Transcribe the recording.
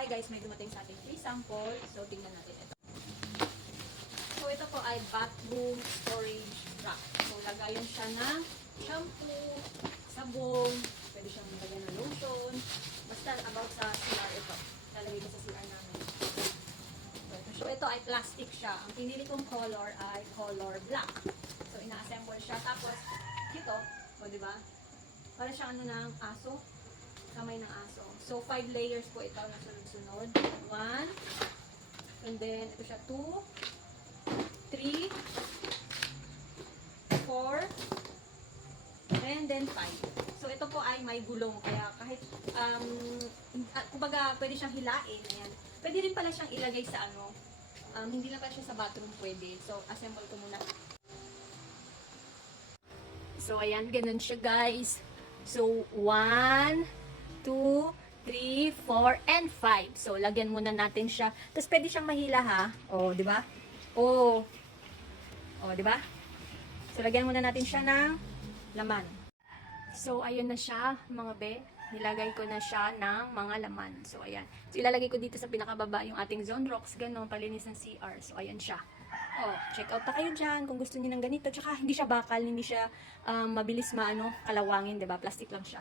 hi guys, may dumating sa ating free sample. So, tingnan natin ito. So, ito po ay bathroom storage rack. So, lagayan siya ng shampoo, sabon, pwede siyang lagyan ng lotion. Basta about sa CR ito. Lalagay ko sa CR namin. So, ito ay plastic siya. Ang pinili kong color ay color black. So, ina-assemble siya. Tapos, ito, o diba? Para siyang ano ng aso. Kamay ng aso. So, 5 layers po ito na sunod-sunod. 1. And then, ito siya 2. 3. 4. And then 5. So, ito po ay may gulong. Kaya kahit, kumbaga, pwede siyang hilain. Ayan. Pwede rin pala siyang ilagay sa ano. Hindi lang pala siya sa bathroom pwede. So, assemble ko muna. So, ayan. Ganun siya, guys. So, 1, 2, 3, 4, and 5. So, lagyan muna natin siya. Tapos, pwede siyang mahila, ha? O, di ba? O, di ba? So, lagyan muna natin siya ng laman. So, ayun na siya, mga be. Nilagay ko na siya ng mga laman. So, ayan. So, ilalagay ko dito sa pinakababa yung ating Zone Rocks. Ganun, palinis ng CR. So, ayan siya. Oh, check out na kayo dyan kung gusto niyo ng ganito. Tsaka, hindi siya bakal, hindi siya mabilis kalawangin, diba? Plastic lang siya.